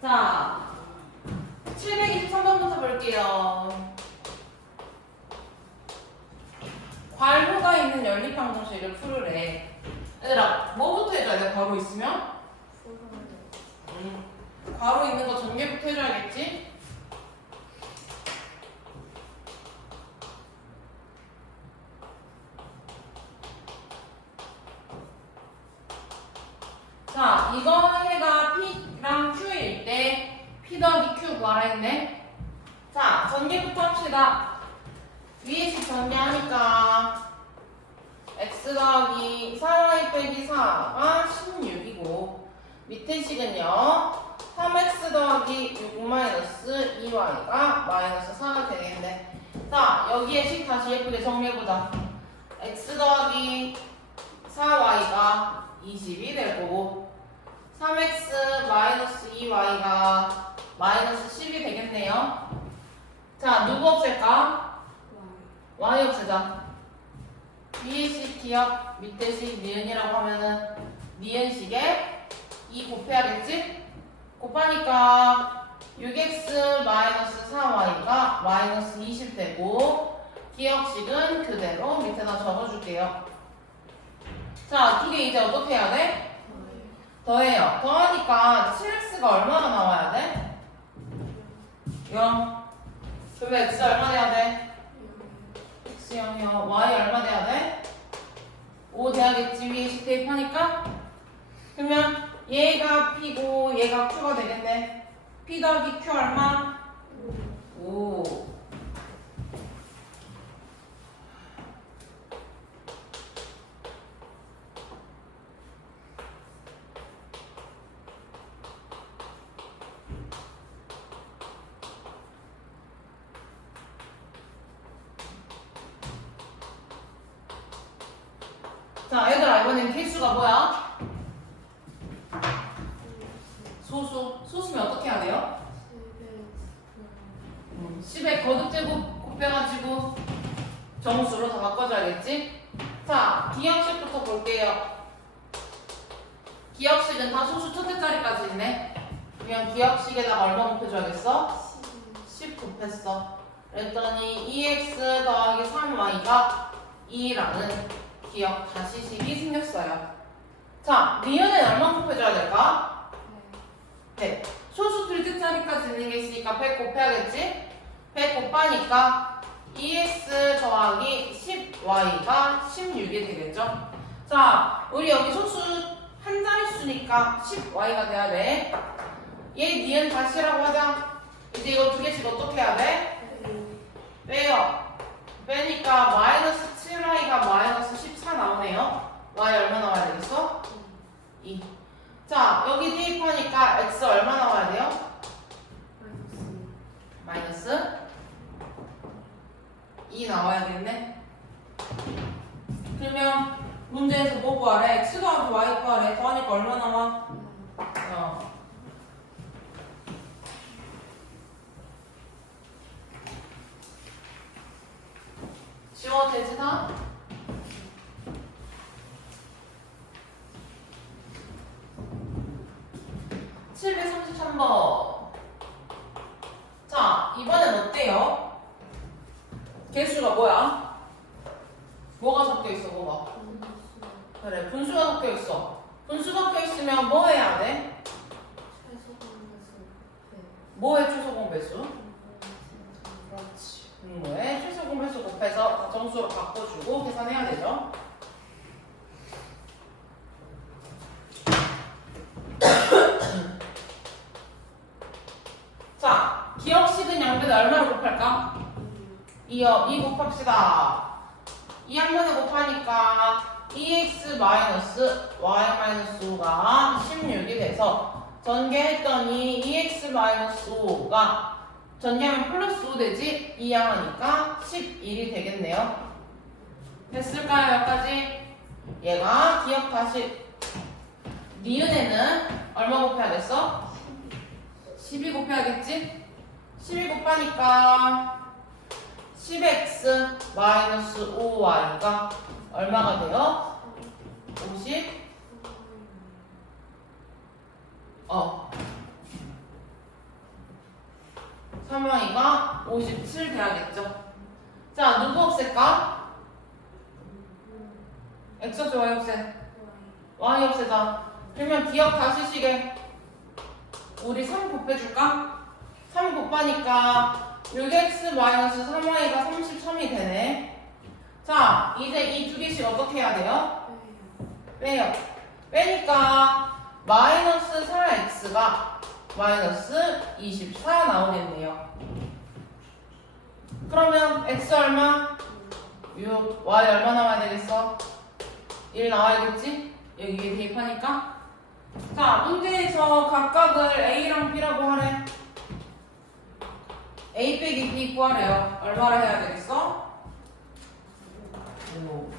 자, 723번부터 볼게요. 괄호가 있는 연립방정식을 풀으래. 얘들아, 뭐부터 해줘야 돼? 괄호 있으면? 음, 괄호 있는 거 전개부터 해줘야겠지? 자, 이거 해가 P랑 Q일 때 P 더하기 Q 구하라 했네. 자, 전개부터 합시다. 위에식 전개하니까 x 더하기 4y 빼기 4가 16이고 밑에 식은요. 3x 더하기 6 마이너스 2y가 마이너스 4가 되겠네. 자 여기에 식 다시 예쁘게 정리해보자. x 더하기 4y가 20이 될 거고 3x 마이너스 2y가 마이너스 10이 되겠네요. 자 누구 없앨까? y 없애자. 위에 식 기억 밑에 식 니은이라고 하면은 니은식에 2 곱해야겠지? 곱하니까 6x 마이너스 4y가 마이너스 20 되고 기억식은 그대로 밑에다 적어줄게요 자 이게 이제 어떻게 해야 돼? 더해요 더하니까 7x가 얼마나 나와야 돼? 0 그러면 x 얼마 돼야 돼? x 0이요. y 얼마 돼야 돼? 5 돼야겠지. 위에 식 대입하니까. 그러면 얘가 p고 얘가 q가 되겠네. p 더하기 q 얼마? 5. 자, 얘들아, 이번엔 개수가 뭐야? 소수. 소수면 어떻게 해야 돼요? 10에 거듭제곱 곱해가지고 정수로 다 바꿔줘야겠지? 자, 기억식부터 볼게요. 기억식은 다 소수 첫째 자리까지 있네. 그러면 기억식에다가 얼마 곱해줘야겠어? 10 곱했어. 그랬더니 2x 더하기 3y가 2라는 기억 다시 식이 생겼어요. 자, 니은은 얼마 곱해줘야 될까? 100. 소수 둘째 자리까지 있는 게 있으니까 100 곱해야겠지? 100 곱하니까 2x 더하기 10y가 16이 되겠죠? 자, 우리 여기 소수 한 자릿수니까 10y가 돼야 돼. 얘 니은 다시라고 하자. 이제 이거 두 개씩 어떻게 해야 돼? 빼요. 빼니까 마이너스 7y가 마이너스 14 나오네요. y 얼마 나와야 되겠어? 2. 자, 여기 대입하니까 x 얼마 나와야 돼요? 마이너스 2 나와야겠네. 그러면 문제에서 뭐 구하래? x 더하기 y 구하래. 더하니까 얼마 나와? 어. 지워 되지 다? (733번) 자 이번엔 어때요? 개수가 뭐야? 뭐가 섞여 있어 뭐가? 그래 분수가 섞여 있어 분수 섞여 있으면 뭐 해야 돼? 뭐의 최소 공배수? 그렇지 분모의 최소 공배수 곱해서 정수로 바꿔주고 계산해야 되죠 자 기억식은 양변에 얼마로 곱할까? 2요 2 곱합시다 2 한 번에 곱하니까 2x 마이너스 y 마이너스 5가 16이 돼서 전개했더니 2x 마이너스 5가 전개하면 플러스 5 되지? 2 양하니까 11이 되겠네요 됐을까요 여기까지? 얘가 기억 다시 니은에는 얼마 곱해야겠어? 12 곱해야겠지? 12 곱하니까 10x 마이너스 5y가 얼마가 돼요? 50? 어. 3y가 57 돼야겠죠. 자, 누구 없앨까? x 없애, y 없애. y 없애자. 그러면 기억 다시 시게. 우리 3 곱해줄까? 3 곱하니까 6x 3y가 33이 되네. 자, 이제 이 두 개씩 어떻게 해야 돼요? 빼요. 빼니까 마이너스 4x가 마이너스 24 나오겠네요. 그러면 x 얼마? 6. y 얼마 나와야 되겠어? 1 나와야겠지? 여기 위에 대입하니까. 자, 문제에서 각각을 a랑 b라고 하래. A 빼기 b 구하래요. 얼마를 해야 되겠어? 5.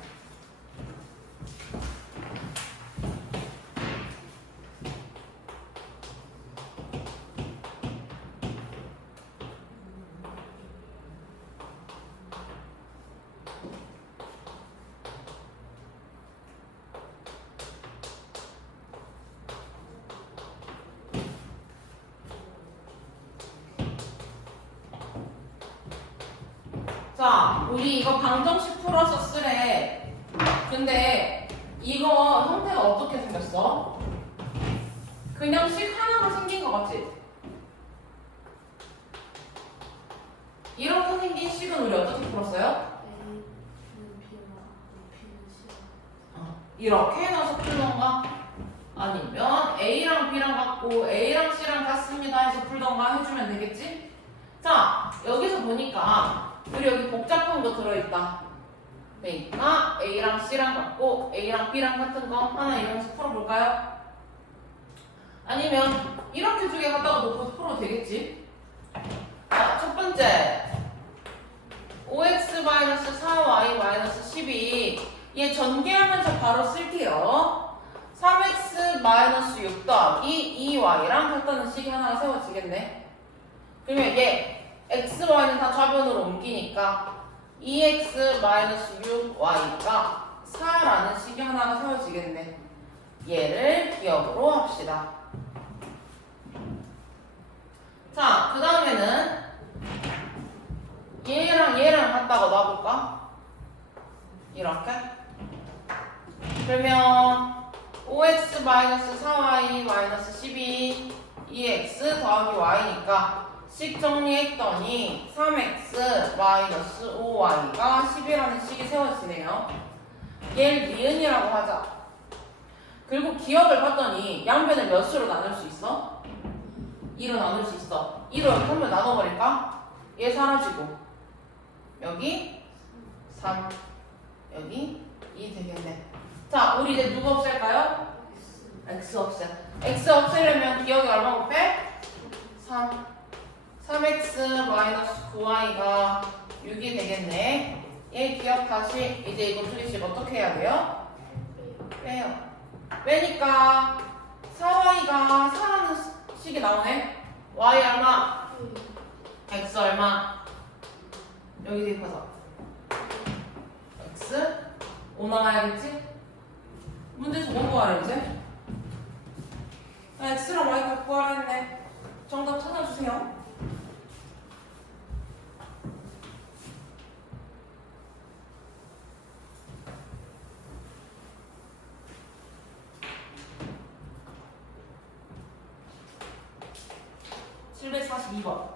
자, 우리 이거 방정식 풀어서 쓰래. 근데 이거 형태가 어떻게 생겼어? 그냥 식 하나로 생긴 것 같지? 이렇게 생긴 식은 우리 어떻게 풀었어요? 이렇게 해놔서 풀던가 아니면 A랑 B랑 같고 A랑 C랑 같습니다 해서 풀던가 해주면 되겠지? 자, 여기서 보니까 우리 여기 복잡한 거 들어있다. 그러니까 A랑 C랑 같고 A랑 B랑 같은 거 하나 이용해서 풀어볼까요? 아니면 이렇게 두 개 갖다가 놓고 풀어도 되겠지? 자, 첫 번째 5x-4y-12 얘 전개하면서 바로 쓸게요. 3x 6 더하기 2y랑 같다는 식이 하나 세워지겠네. 그러면 얘 x, y는 다 좌변으로 옮기니까 2x 6y가 4라는 식이 하나가 세워지겠네. 얘를 기억으로 합시다. 자, 그 다음에는 얘랑 얘랑 갖다가 놔볼까? 이렇게. 그러면 5x 4y 12 2x 더하기 y니까 식 정리했더니 3x 5y가 10이라는 식이 세워지네요. 얘를 니은이라고 하자. 그리고 기억을 봤더니 양변을 몇 수로 나눌 수 있어? 2로 나눌 수 있어. 2로 이렇게 한번 나눠버릴까? 얘 사라지고 여기 3 여기 2 되겠네. 자, 우리 이제 누구 없앨까요? x 없애. x 없애려면 기억이 얼마 곱해? 3. 3x 마이너스 9y가 6이 되겠네. 얘 기억 다시 이제 이거 두 개씩 어떻게 해야 돼요? 빼요. 빼니까 4y가 4라는 식이 나오네. y 얼마? x 얼마? 여기 대입해서 x 5 나와야겠지? 문제에서 뭐 구하래 이제? 아, x랑 y 값 구하라 했네. 정답 찾아주세요. (742번)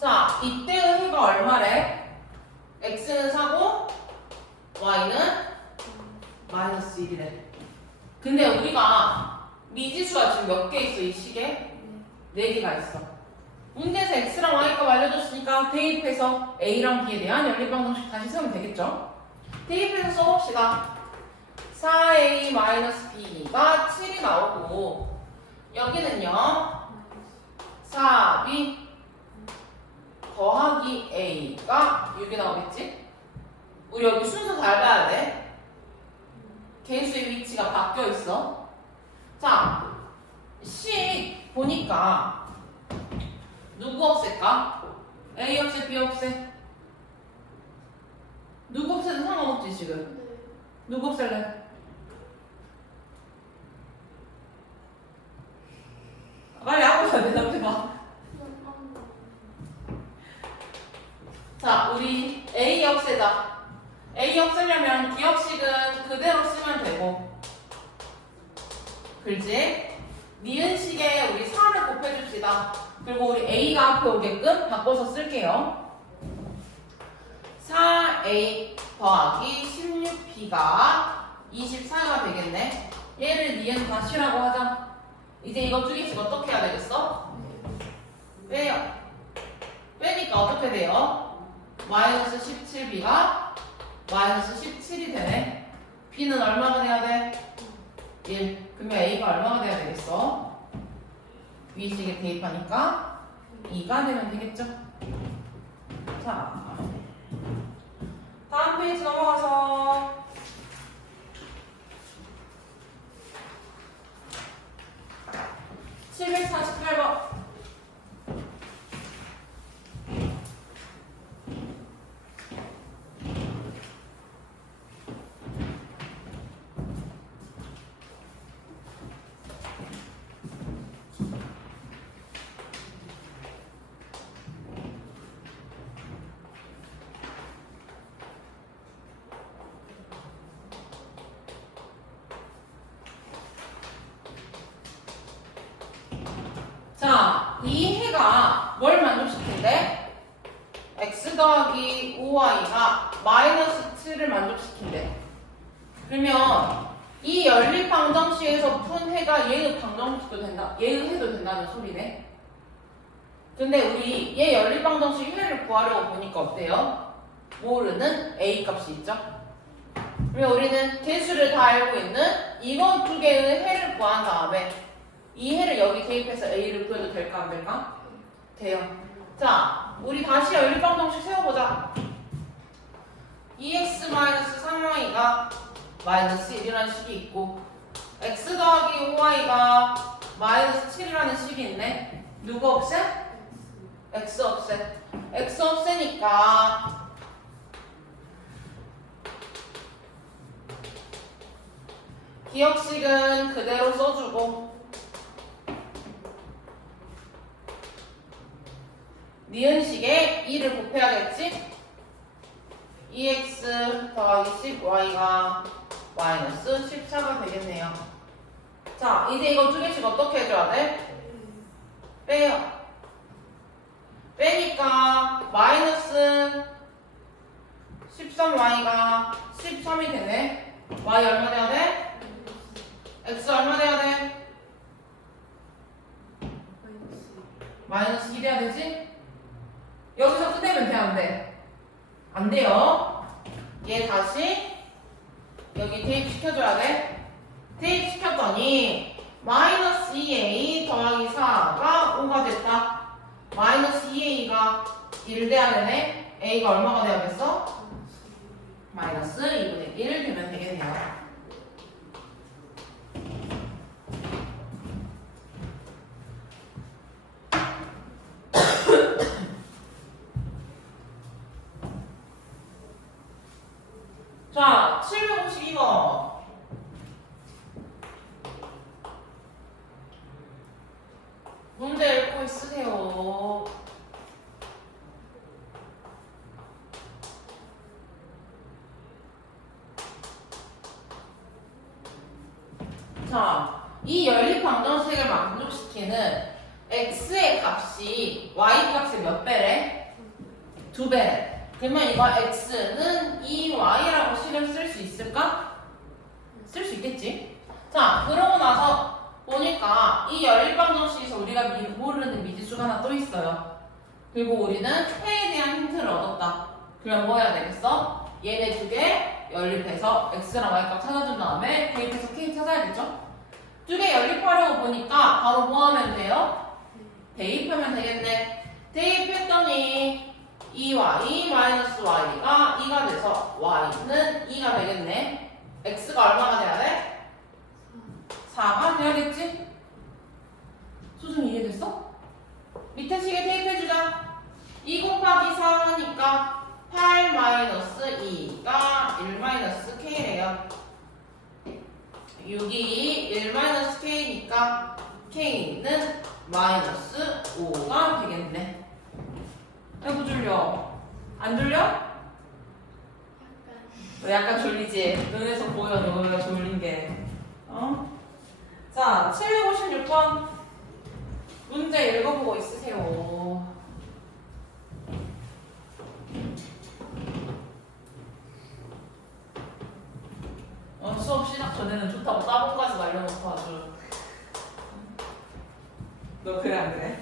자, 이때의 해가 얼마래? x는 4고 y는 마이너스 1이래. 근데 우리가 미지수가 지금 몇 개 있어 이 식에? 4개가 있어. 문제에서 x랑 y값 알려줬으니까 대입해서 a랑 b에 대한 연립방 정식 다시 세우면 되겠죠? 대입해서 써봅시다. 4a-b가 7이 나오고 여기는요 4b 더하기 a가 6이 나오겠지? 우리 여기 순서 잘 봐야 돼. 개수의 위치가 바뀌어 있어. 자, 식 보니까 누구 없앨까? A 없애, B 없애. 누구 없애도 상관없지, 지금. 네. 누구 없앨래? B는 얼마가 돼야 돼? 1. 그러면 A가 얼마가 돼야 되겠어? 위식에 대입하니까 2가 되면 되겠죠? 자. 다음 페이지 넘어가서 (748번) 자, 이 해가 뭘 만족시킨대? x 더하기 5y가 마이너스 7을 만족시킨대. 그러면 이 연립 방정식에서 푼 해가 얘의 방정식도 된다, 얘의 해도 된다는 소리네. 근데 우리 얘 연립 방정식 해를 구하려고 보니까 어때요? 모르는 a 값이 있죠? 그러면 우리는 개수를 다 알고 있는 이거 두 개의 해를 구한 다음에 이 해를 여기 대입해서 A를 구해도 될까 안 될까? 돼요. 자, 우리 다시 연립방정식 세워보자. 2x-3y가 마이너스 1이라는 식이 있고 x 더하기 5y가 마이너스 7이라는 식이 있네. 누가 없애? x 없애. x 없애니까 기억식은 그대로 써주고 니은식에 2를 곱해야겠지? 2x 더하기 10y가 마이너스 14가 되겠네요. 자, 이제 이거 두 개씩 어떻게 해줘야 돼? 빼요. 빼니까 마이너스 13y가 13이 되네. y 얼마 돼야 돼? x 얼마 돼야 돼? 마이너스 1 해야 되지? 여기서 끝내면 돼, 안 돼? 안 돼요. 얘 다시 여기 대입시켜줘야 돼. 대입시켰더니 마이너스 2a 더하기 4가 5가 됐다. 마이너스 2a가 1 돼야 되네. a가 얼마가 돼야겠어? 마이너스 2분의 1 되면 되겠네요. 자, 752번. 문제 읽고 있으세요. 자, 이 연립 방정식을 만족시키는 x의 값이 y 값의 몇 배래? 두 배래. 그러면 이거 x는 2y라고 식을 쓸수 있을까? 쓸 수 있겠지. 자, 그러고 나서 보니까 이 연립방정식에서 우리가 미- 모르는 미지수가 하나 또 있어요. 그리고 우리는 해에 대한 힌트를 얻었다. 그럼 뭐 해야 되겠어? 얘네 두 개 연립해서 x랑 y 값 찾아준 다음에 대입해서 k 찾아야겠죠? 두개 연립하려고 보니까 바로 뭐 하면 돼요? 대입하면 되겠네. 대입했더니 2y 마이너스 y가 2가 돼서 y는 2가 되겠네. x가 얼마가 돼야 돼? 4가 돼야겠지? 수준 이해됐어? 밑에 식에 대입해주자. 2 곱하기 4 하니까 8 마이너스 2가 1 마이너스 k래요. 6이 1 마이너스 k는 마이너스 5가 되겠네. 아이고 졸려. 안 졸려? 약간 너 약간 졸리지? 눈에서 보여 너가 졸린 게. 어? 자, 756번 문제 읽어보고 있으세요. 어, 수업 시작 전에는 좋다고 따봉까지 날려놓고 아주. 너 그래 안 그래?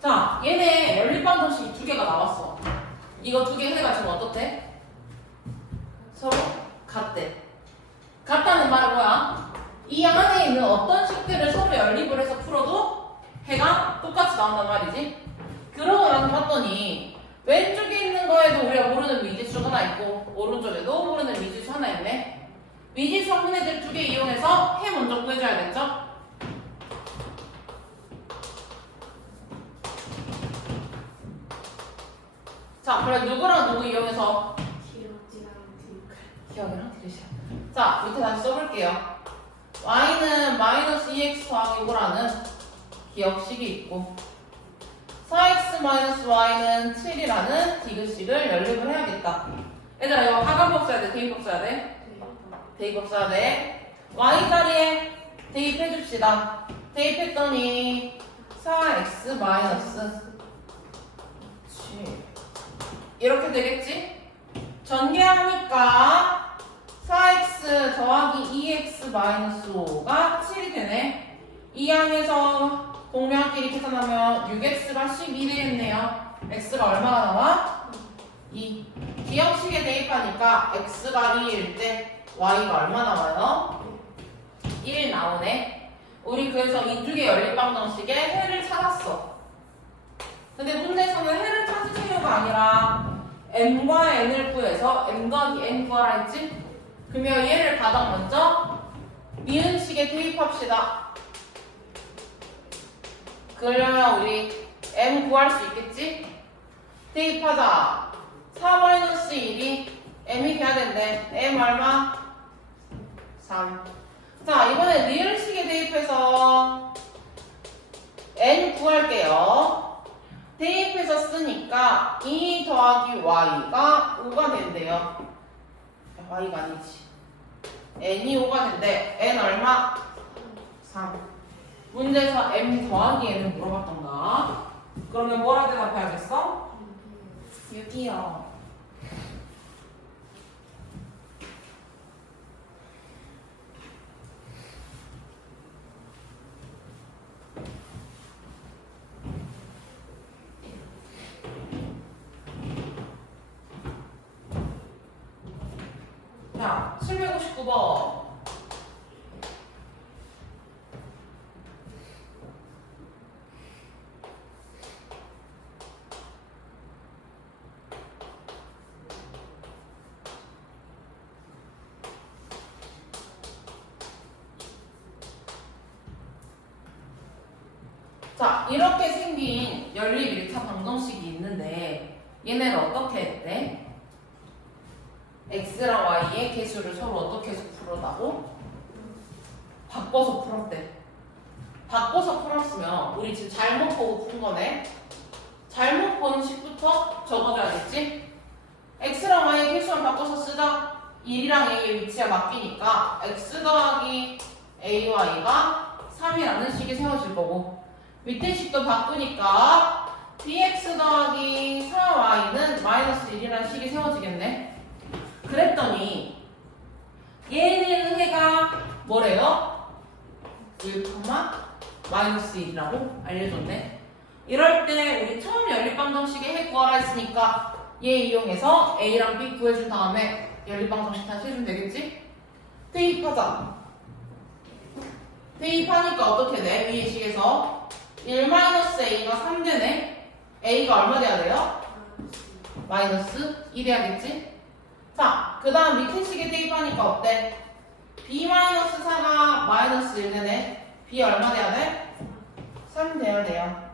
자, 얘네 연립방정식이 두 개가 나왔어. 이거 두 개 해가 지금 어떻대? 서로 같대. 같다는 말은 뭐야? 이 안에 있는 어떤 식들을 서로 연립을 해서 풀어도 해가 똑같이 나온단 말이지. 그러고 나서 봤더니 왼쪽에 있는 거에도 우리가 모르는 미지수 하나 있고 오른쪽에도 모르는 미지수 하나 있네. 미지수 한 애들 두 개 이용해서 해 먼저 구해줘야겠죠? 자, 그럼 누구랑 누구 이용해서 기럭지랑 등칼 기억이랑 들으세요. 자, 밑에 다시 써볼게요. Y는 마이너스 2x 더하기 5라는 기억식이 있고 4x 마이너스 y는 7이라는 디귿식을 연립을 해야겠다. 얘들아 이거 하관법 써야 돼? 대입법 써야 돼? 대입법 써야 돼. y 자리에 대입해 줍시다. 대입했더니 4x 마이너스 7 이렇게 되겠지? 전개하니까 4x 더하기 2x 마이너스 5가 7이 되네. 이 안에서 동량끼리 계산하면 6x가 12 되겠네요. x가 얼마가 나와? 2. 기형식에 대입하니까 x가 2일 때 y가 얼마 나와요? 1 나오네. 우리 그래서 이두개 연립방정식의 해를 찾았어. 근데 문제에서는 해를 찾으세요가 아니라 m과 n을 구해서 m 더하기 n 구하라 했지? 그러면 얘를 가장 먼저 미은식에 대입합시다. 그러면 우리 m 구할 수 있겠지? 대입하자. 4-1이 m이 돼야 된대. m 얼마? 3. 자, 이번에 리을식에 대입해서 n 구할게요. 대입해서 쓰니까 2 더하기 y가 5가 된대요. y가 아니지. N이 5가 된대. n 얼마? 3. 문제에서 m 더하기 n을 물어봤던가? 그러면 뭐라 대답해야겠어? 6이요. 자, 759번. 자, 이렇게 생긴 연립 1차 방정식이 있는데 얘네를 어떻게 했대? x랑 y의 개수를 서로 어떻게 해서 풀어나고 바꿔서 풀었대. 바꿔서 풀었으면 우리 지금 잘못 보고 푼 거네. 잘못 본 식부터 적어줘야겠지? x랑 y의 개수를 바꿔서 쓰자. 1이랑 a의 위치가 바뀌니까 x 더하기 ay가 3이라는 식이 세워질 거고 밑에 식도 바꾸니까 bx 더하기 4y는 마이너스 1이라는 식이 세워지겠네. 그랬더니 얘는 해가 뭐래요? 1, 마이너스 1이라고 알려줬네. 이럴 때 우리 처음 연립방정식의 해 구하라 했으니까 얘 이용해서 A랑 B 구해준 다음에 연립방정식 다시 해주면 되겠지? 대입하자. 대입하니까 어떻게 돼? 위의 식에서 1 마이너스 A가 3 되네. A가 얼마 돼야 돼요? 마이너스 1 해야겠지? 자, 그 다음 밑에 식에 대입하니까 어때? B 마이너스 4가 마이너스 1 되네. b 얼마 돼야 돼? 3 돼야 돼요.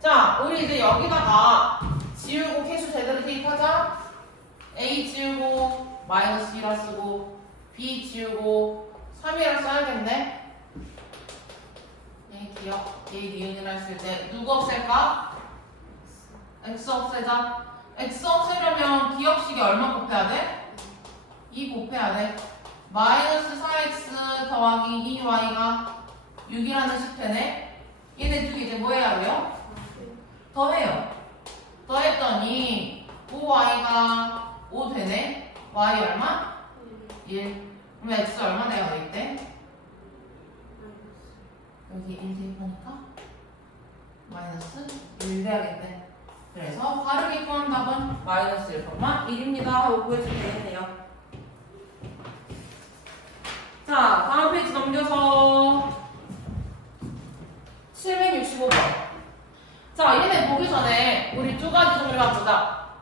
자, 우리 이제 여기다가 지우고 개수 제대로 대입하자. a 지우고 마이너스 1라 쓰고 b 지우고 3이라 써야겠네. 얘 기억, 얘 니은이라 했을 때 누구 없앨까? x 없애자. x 없애려면 기억식이 얼마 곱해야 돼? 2 곱해야 돼. 마이너스 4x 더하기 2y가 6이라는 식되네. 얘네 두 개 이제 뭐 해야 돼요? 더해요. 더했더니 5y가 5 되네. y 얼마? 1. 그럼 x 얼마 내야 되겠대? 여기 1 대입하니까 마이너스 1 돼야겠네. 그래서 빠르게 구한 답은 마이너스 1,1입니다. 하고 구해주면 되겠네요. 자, 다음 페이지 넘겨서 765번. 자, 얘네 보기 전에 우리 두 가지 정리만 보자.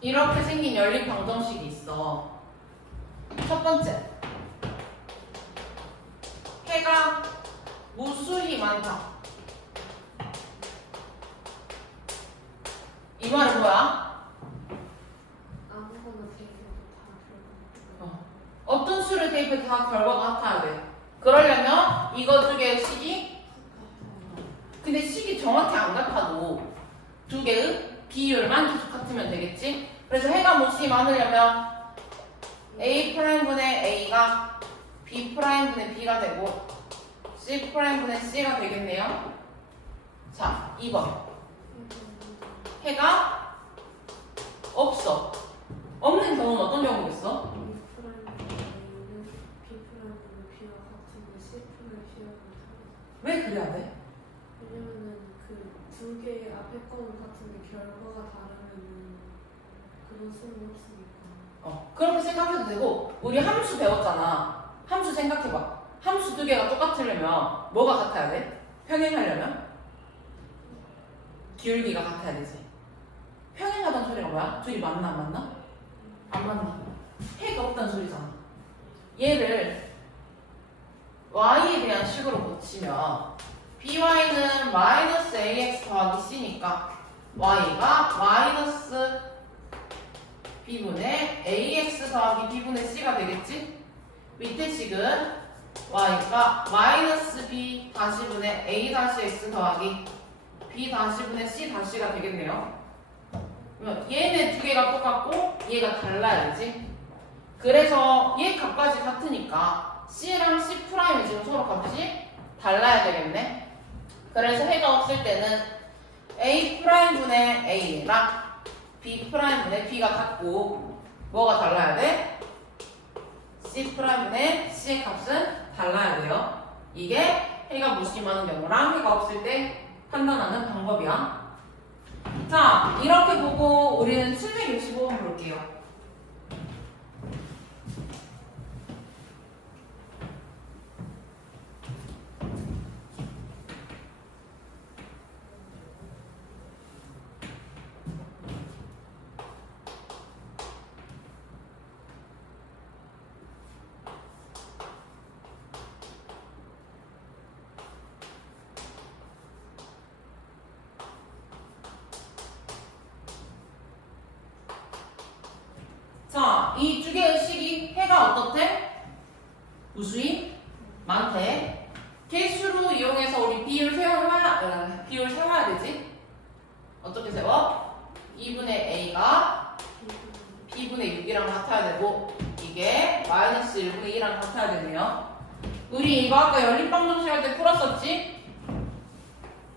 이렇게 생긴 연립 방정식이 있어. 첫 번째. 해가 무수히 많다. 이 말은 뭐야? 아무거나 대입해도 다 결과 어떤 수를 대입해도 다 결과가 같아야 돼. 그러려면 이거 두 개의 식이 근데 식이 정확히 안 같아도 두 개의 비율만 계속 같으면 되겠지? 그래서 해가 무수히 많으려면 A 프라임분의 A가 B 프라임분의 B가 되고 C 프라임분의 C가 되겠네요. 자, 2번. 해가 없어. 없는 경우는 어떤 경우겠어? 왜 그래야 돼? 왜냐면은 그 두 개의 앞에 거는 같은데 결과가 다르면은 그런 수는 없으니까. 어, 그렇게 생각해도 되고 우리 함수 배웠잖아. 함수 생각해봐. 함수 두 개가 똑같으려면 뭐가 같아야 돼? 평행하려면 기울기가 같아야 되지. 평행하다는 소리가 뭐야? 둘이 맞나 안 맞나? 안 맞나? 해가 없다는 소리잖아. 얘를 y에 대한 식으로 고치면 by는 마이너스 ax 더하기 c니까 y가 마이너스 b분의 ax 더하기 b분의 c가 되겠지? 밑에 식은 y가 마이너스 b 다시 분의 a 다시 x 더하기 b 다시 분의 c 다시가 되겠네요. 그러면 얘네 두 개가 똑같고 얘가 달라야지. 그래서 얘 값까지 같으니까 c랑 c 프라임이 지금 서로 값이 달라야 되겠네. 그래서 해가 없을 때는 a 프라임 분의 a랑 b 프라임 분의 b가 같고 뭐가 달라야 돼? c 프라임 분의 c의 값은 달라야 돼요. 이게 해가 무심하는 경우랑 해가 없을 때 판단하는 방법이야. 자, 이렇게 보고 우리는 765번 볼게요. 자, 이 두 개의 해가 어떻대? 무수히 많대. 개수로 이용해서 우리 비율 세워야 어, 비율 세워야 되지. 어떻게 세워? 2분의 a가 b분의 6이랑 같아야 되고 이게 마이너스 1분의 2랑 같아야 되네요. 우리 이거 아까 연립방정식 할 때 풀었었지?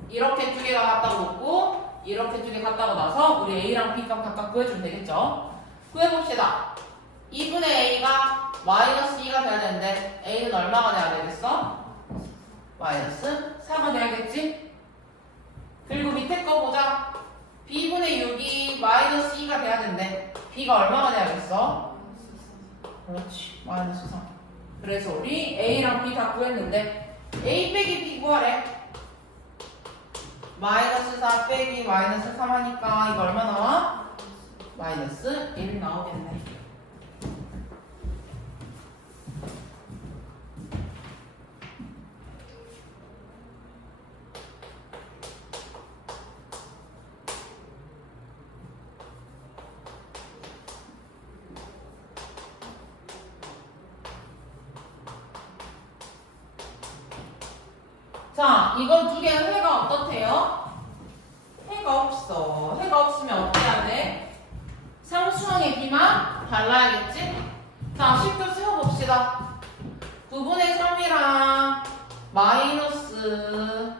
이렇게 두 개가 같다고 놓고 이렇게 두 개 같다고 나서 우리 a랑 b 값 각각 구해주면 되겠죠? 구해봅시다. 2분의 a가 마이너스 2가 돼야 되는데 a는 얼마가 돼야 되겠어? 마이너스 4가 돼야겠지? 그리고 밑에 거 보자. b분의 6이 마이너스 2가 돼야 되는데 b가 얼마가 돼야겠어? 그렇지. 마이너스 3. 그래서 우리 A랑 B 다 구했는데 A 빼기 B 구하래. 마이너스 4 빼기 마이너스 3 하니까 이거 얼마 나와? 마이너스 1 나오겠네. 자, 이건 두 개는 해가 어떻대요? 해가 없어. 해가 없으면 어떻게 해야 돼? 상수항의 비만 발라야겠지? 자, 식도 세워봅시다. 9분의 3이랑 마이너스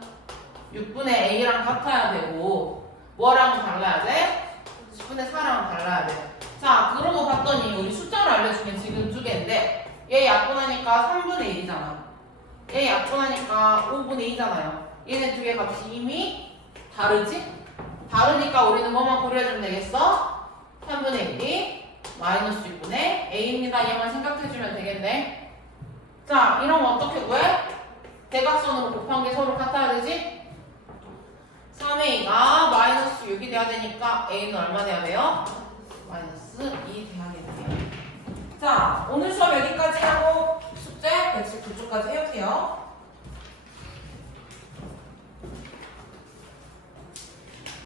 6분의 a랑 같아야 되고 뭐랑 달라야 돼? 10분의 4랑 달라야 돼. 자, 그러고 봤더니 우리 숫자를 알려주면 지금 두 개인데 얘 약분하니까 3분의 1이잖아. A 약분하니까 5분의 2잖아요. 얘네 두 개가 비밀이 다르지? 다르니까 우리는 뭐만 고려해주면 되겠어? 3분의 1이 마이너스 6분의 A입니다. 얘만 생각해주면 되겠네. 자, 이런 거 어떻게 구해? 대각선으로 곱한 게 서로 같아야 되지? 3A가 마이너스 6이 돼야 되니까 A는 얼마 돼야 돼요? 마이너스 2 돼야겠네요. 자, 오늘 수업 여기까지 하고 숙제 119쪽까지 해볼게요.